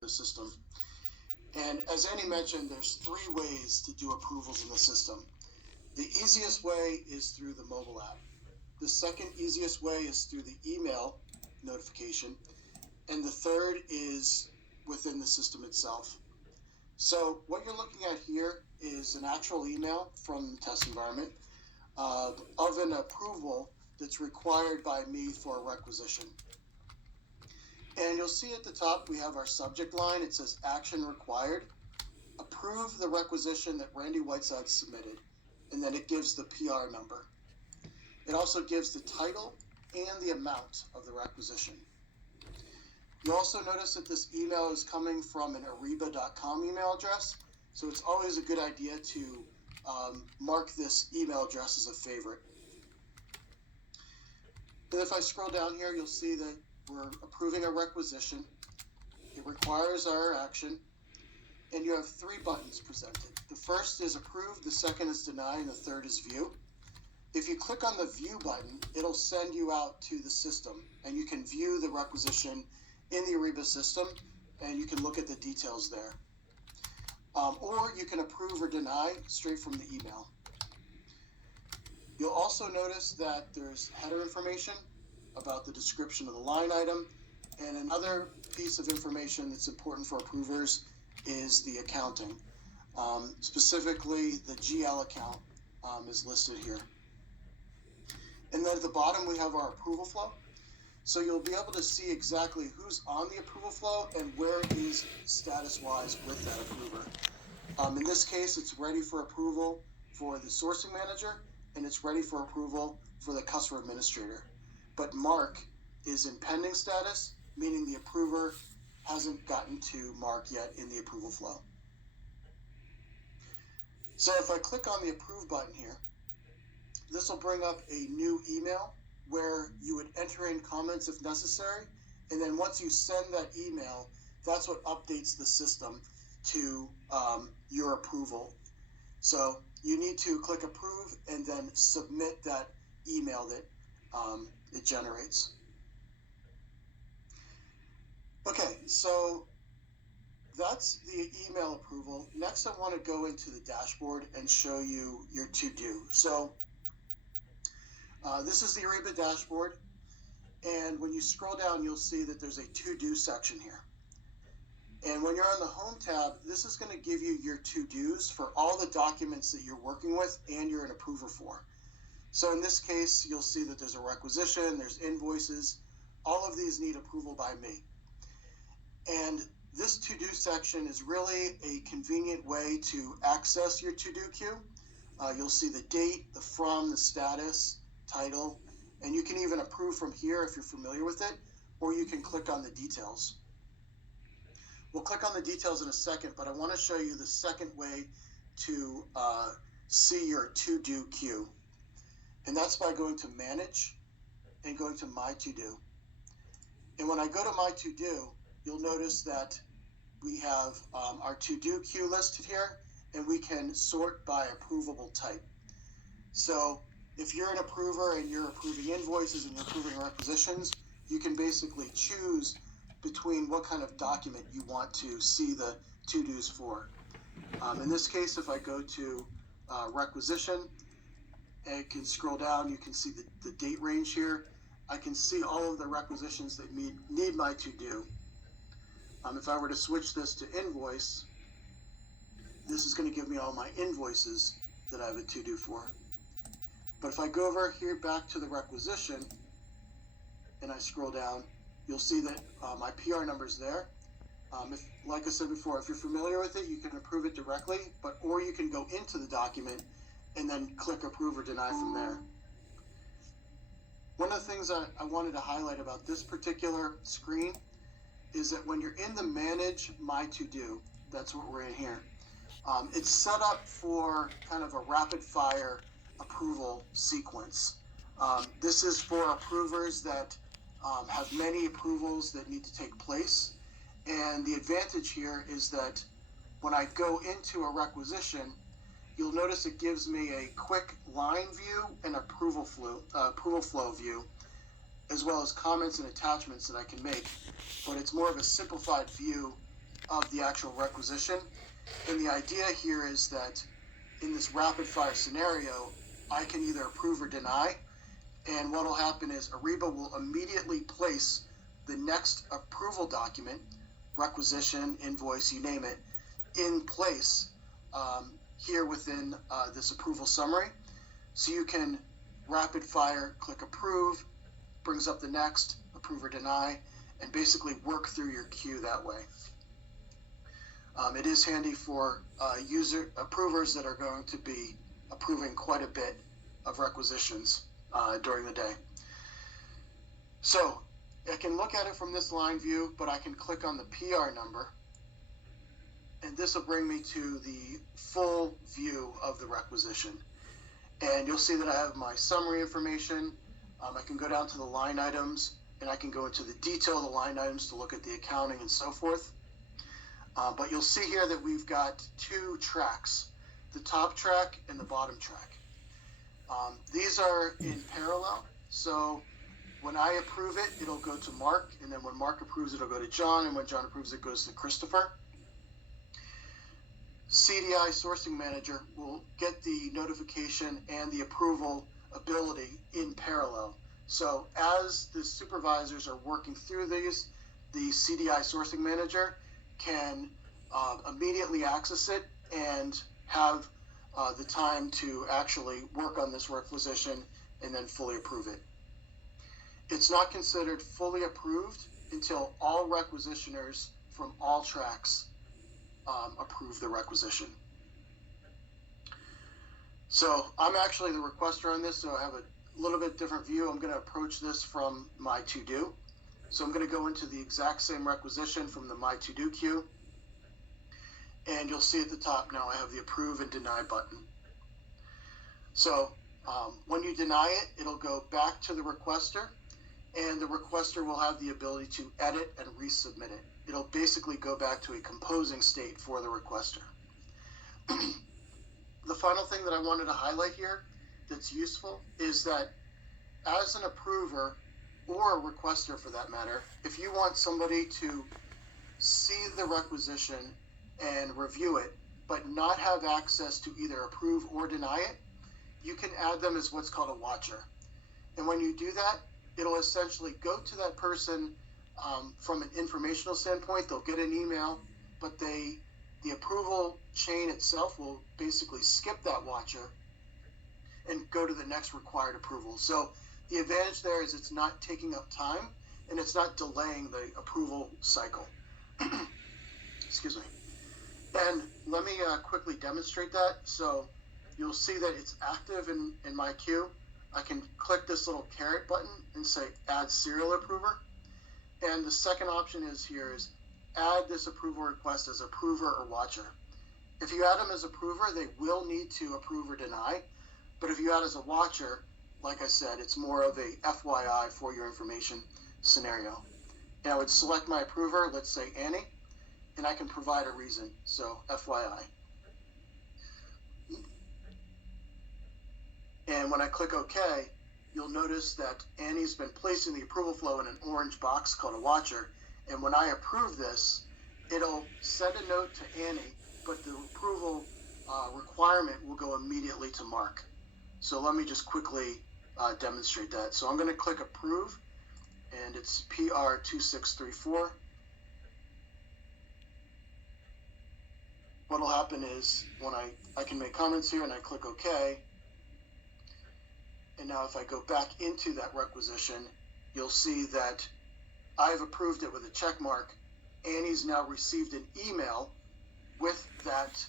the system. And as Andy mentioned, there's three ways to do approvals in the system. The easiest way is through the mobile app. The second easiest way is through the email notification. And the third is within the system itself. So what you're looking at here is an actual email from the test environment of an approval that's required by me for a requisition. And you'll see at the top we have our subject line. It says action required. Approve the requisition that Randy Whiteside submitted. And then it gives the PR number. It also gives the title and the amount of the requisition. You also notice that this email is coming from an Ariba.com email address. So it's always a good idea to mark this email address as a favorite. And if I scroll down here, you'll see that we're approving a requisition. It requires our action. And you have three buttons presented. The first is approve, the second is deny, and the third is view. If you click on the view button, it'll send you out to the system, and you can view the requisition in the Ariba system, and you can look at the details there. Or you can approve or deny straight from the email. You'll also notice that there's header information about the description of the line item, and another piece of information that's important for approvers is the accounting. Specifically, the GL account is listed here. And then at the bottom, we have our approval flow. So you'll be able to see exactly who's on the approval flow and where it is status-wise with that approver. In this case, it's ready for approval for the sourcing manager, and it's ready for approval for the customer administrator. But Mark is in pending status, meaning the approver hasn't gotten to Mark yet in the approval flow. So if I click on the approve button here, this will bring up a new email where you would enter in comments if necessary. And then once you send that email, that's what updates the system to your approval. So you need to click approve and then submit that email that it generates. Okay, so that's the email approval. Next, I want to go into the dashboard and show you your to-do. So this is the Ariba dashboard, and when you scroll down, you'll see that there's a to-do section here. And when you're on the Home tab, this is going to give you your to-dos for all the documents that you're working with and you're an approver for. So in this case, you'll see that there's a requisition, there's invoices. All of these need approval by me. And this to-do section is really a convenient way to access your to-do queue. You'll see the date, the from, the status, title, and you can even approve from here if you're familiar with it, or you can click on the details. We'll click on the details in a second, but I want to show you the second way to see your to-do queue. And that's by going to Manage and going to My To-Do. And when I go to My To-Do, you'll notice that we have our to-do queue listed here, and we can sort by approvable type. So if you're an approver and you're approving invoices and you're approving requisitions, you can basically choose between what kind of document you want to see the to-dos for. In this case, if I go to requisition, and can scroll down, you can see the date range here. I can see all of the requisitions that need my to-do. If I were to switch this to invoice, this is going to give me all my invoices that I have a to-do for. But if I go over here back to the requisition and I scroll down, you'll see that my PR number is there. Like I said before, if you're familiar with it, you can approve it directly, or you can go into the document and then click approve or deny from there. One of the things I wanted to highlight about this particular screen is that when you're in the Manage My To-Do, that's what we're in here, it's set up for kind of a rapid fire approval sequence. This is for approvers that have many approvals that need to take place. And the advantage here is that when I go into a requisition, you'll notice it gives me a quick line view and approval flow view, as well as comments and attachments that I can make. But it's more of a simplified view of the actual requisition. And the idea here is that in this rapid fire scenario, I can either approve or deny. And what will happen is Ariba will immediately place the next approval document, requisition, invoice, you name it, in place here within this approval summary. So you can rapid fire, click approve, brings up the next, approve or deny, and basically work through your queue that way. It is handy for user approvers that are going to be approving quite a bit of requisitions during the day. So I can look at it from this line view, but I can click on the PR number, and this will bring me to the full view of the requisition. And you'll see that I have my summary information. I can go down to the line items, and I can go into the detail of the line items to look at the accounting and so forth. But you'll see here that we've got two tracks, the top track and the bottom track. These are in parallel, so when I approve it, it'll go to Mark, and then when Mark approves it, it'll go to John, and when John approves it, goes to Christopher. CDI Sourcing Manager will get the notification and the approval ability in parallel. So as the supervisors are working through these, the CDI Sourcing Manager can immediately access it and have the time to actually work on this requisition and then fully approve it. It's not considered fully approved until all requisitioners from all tracks approve the requisition. So I'm actually the requester on this, so I have a little bit different view. I'm going to approach this from my to-do. So I'm going to go into the exact same requisition from the my to-do queue. And you'll see at the top now I have the approve and deny button. So when you deny it, it'll go back to the requester, and the requester will have the ability to edit and resubmit it. It'll basically go back to a composing state for the requester. The final thing that I wanted to highlight here that's useful is that as an approver, or a requester for that matter, if you want somebody to see the requisition and review it, but not have access to either approve or deny it, you can add them as what's called a watcher. And when you do that, it'll essentially go to that person from an informational standpoint. They'll get an email, but the approval chain itself will basically skip that watcher and go to the next required approval. So the advantage there is it's not taking up time and it's not delaying the approval cycle. Excuse me. And let me quickly demonstrate that. So you'll see that it's active in my queue. I can click this little caret button and say add serial approver. And the second option is add this approval request as approver or watcher. If you add them as approver, they will need to approve or deny. But if you add as a watcher, like I said, it's more of a FYI for your information scenario. And I would select my approver, let's say Annie, and I can provide a reason. So FYI. And when I click OK, you'll notice that Annie's been placed in the approval flow in an orange box called a watcher. And when I approve this, it'll send a note to Annie, but the approval requirement will go immediately to Mark. So let me just quickly demonstrate that. So I'm going to click approve, and it's PR2634. What will happen is when I can make comments here and I click OK, and now if I go back into that requisition, you'll see that I've approved it with a check mark. Annie's now received an email with that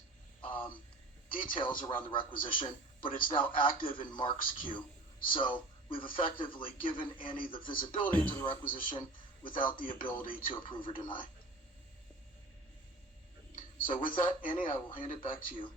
details around the requisition, but it's now active in Mark's queue. So we've effectively given Annie the visibility into the requisition without the ability to approve or deny. So with that, Annie, I will hand it back to you.